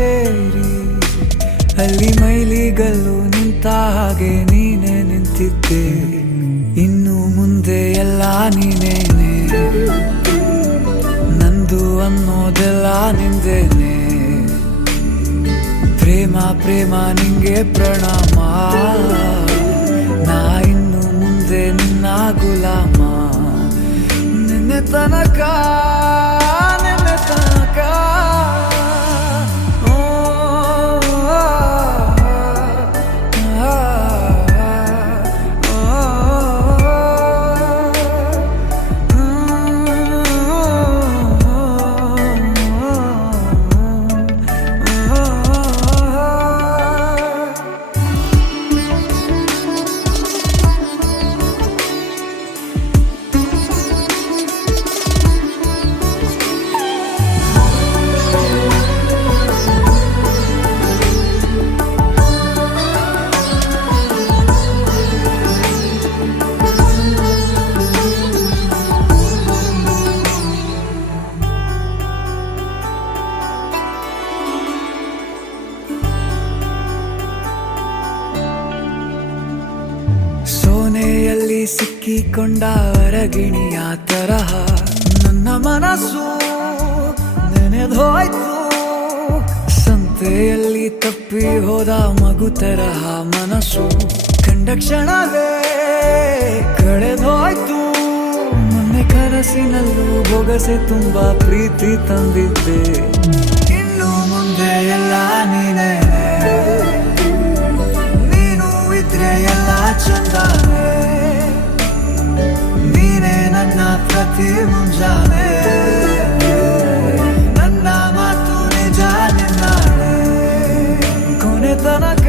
ಸೇರಿ ಅಲ್ಲಿ ಮೈಲಿಗಲ್ಲು ನಿಂತ ಹಾಗೆ ನೀನೆ ನಿಂತಿದ್ದೆ. ಇನ್ನು ಮುಂದೆ ಎಲ್ಲ ನೀನೇನೆ, ನಂದು ಅನ್ನೋದೆಲ್ಲ ನಿಂದೇನೆ. ಪ್ರೇಮ ಪ್ರೇಮ ನಿಂಗೆ ಪ್ರಣಾಮ, ನಾ ಇನ್ನು ಮುಂದೆ ನಿನ್ನ ಗುಲಾಮ. ನಿನ್ನೆ ತನಕ ನಿನ್ನೆ ತನಕ ಸೋನೆಯಲ್ಲಿ ಸಿಕ್ಕಿಕೊಂಡ ಅರಗಿಣಿಯ ತರಹ ನನ್ನ ಮನಸ್ಸು ನೆನೆದೋಯ್ತು. ಸಂತೆಯಲ್ಲಿ ತಪ್ಪಿ ಹೋದ ಮಗು ತರಹ ಮನಸ್ಸು ಕಂಡ ಕ್ಷಣವೇ ಕಳೆದೋಯ್ತು. ಮೊನ್ನೆ ಕನಸಿನಲ್ಲೂ ಬೊಗಸೆ ತುಂಬಾ ಪ್ರೀತಿ ತಂದಿದ್ದೆ. ಇನ್ನು ಮುಂದೆ ಎಲ್ಲ ನೀನೇ, ಎಲ್ಲ ಚಂದಾನೆ. ನೀನೇ ನನ್ನ ಪ್ರತಿ ಮುಂಜಾನೆ, ನನ್ನ ಮಾತು ನಿಜ ನಿನ್ನಾಳೆ. ಕೊನೆ ತನಕ